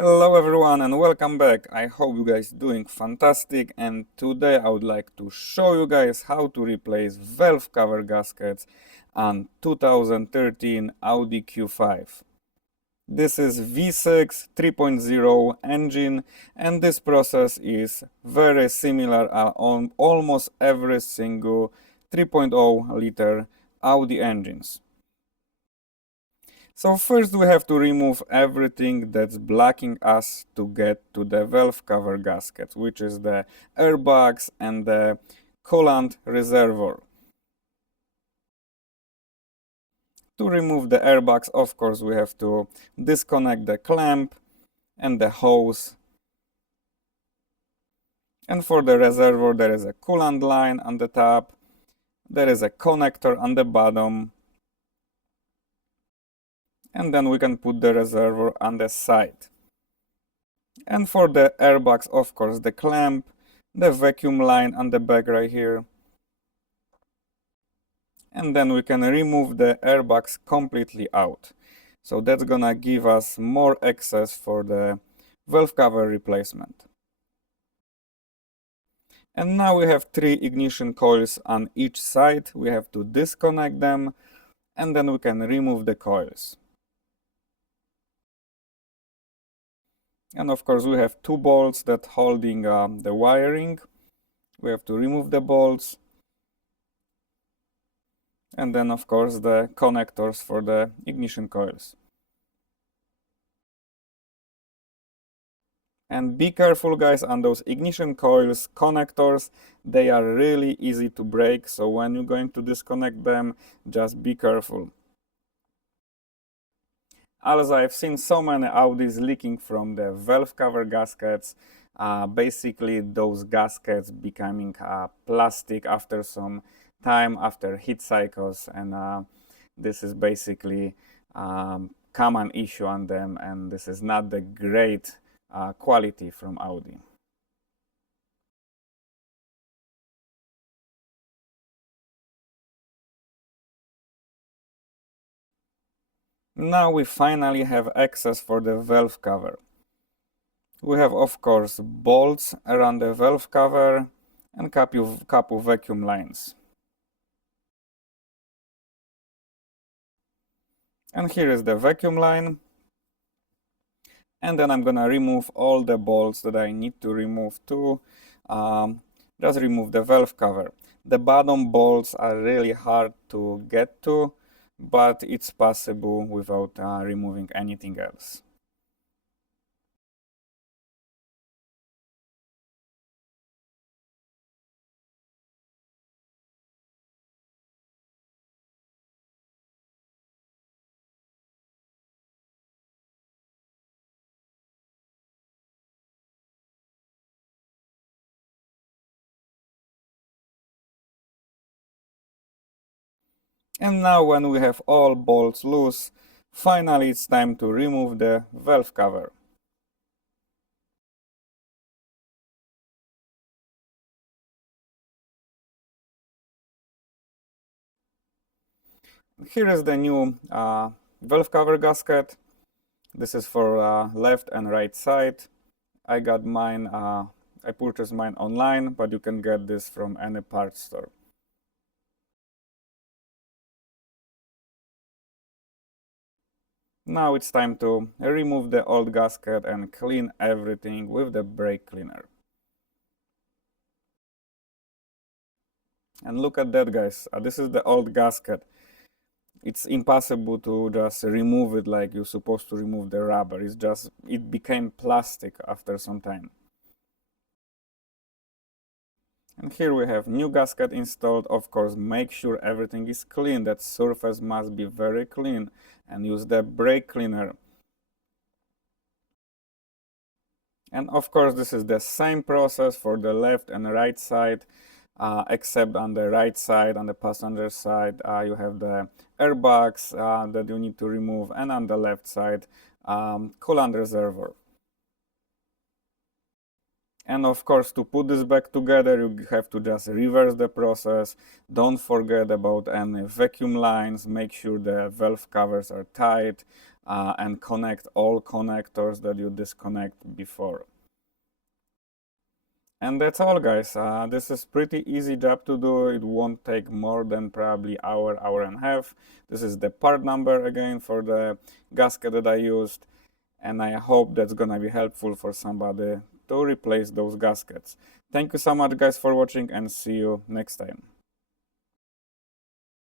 Hello everyone and welcome back. I hope you guys doing fantastic, and today I would like to show you guys how to replace valve cover gaskets on 2013 Audi Q5. This is V6 3.0 engine, and this process is very similar on almost every single 3.0 liter Audi engines. So first we have to remove everything that's blocking us to get to the valve cover gasket, which is the airbags and the coolant reservoir. To remove the airbags, of course, we have to disconnect the clamp and the hose. And for the reservoir, there is a coolant line on the top, there is a connector on the bottom, and then we can put the reservoir on the side. And for the airbags, of course, the clamp, the vacuum line on the back right here. And then we can remove the airbags completely out. So that's gonna give us more access for the valve cover replacement. And now we have 3 ignition coils on each side. We have to disconnect them, and then we can remove the coils. And of course we have 2 bolts that holding the wiring. We have to remove the bolts. And then of course the connectors for the ignition coils. And be careful guys on those ignition coils connectors. They are really easy to break, so when you're going to disconnect them, just be careful. Also, I've seen so many Audis leaking from the valve cover gaskets. Basically those gaskets becoming plastic after some time, after heat cycles, and this is basically common issue on them, and this is not the great quality from Audi. Now we finally have access for the valve cover. We have of course bolts around the valve cover and couple vacuum lines. And here is the vacuum line. And then I'm gonna remove all the bolts that I need to remove to just remove the valve cover. The bottom bolts are really hard to get to, but it's possible without removing anything else. And now when we have all bolts loose, finally it's time to remove the valve cover. Here is the new valve cover gasket. This is for left and right side. I got mine, I purchased mine online, but you can get this from any parts store. Now it's time to remove the old gasket and clean everything with the brake cleaner. And look at that guys, this is the old gasket. It's impossible to just remove it like you're supposed to remove the rubber. It became plastic after some time. And here we have new gasket installed. Of course, make sure everything is clean. That surface must be very clean, and use the brake cleaner. And of course, this is the same process for the left and right side, except on the right side, on the passenger side, you have the airbags that you need to remove, and on the left side, coolant reservoir. And of course, to put this back together, you have to just reverse the process. Don't forget about any vacuum lines. Make sure the valve covers are tight. and connect all connectors that you disconnect before. And that's all, guys. This is pretty easy job to do. It won't take more than probably hour and a half. This is the part number again for the gasket that I used, and I hope that's gonna be helpful for somebody to replace those gaskets. Thank you so much, guys, for watching, and see you next time.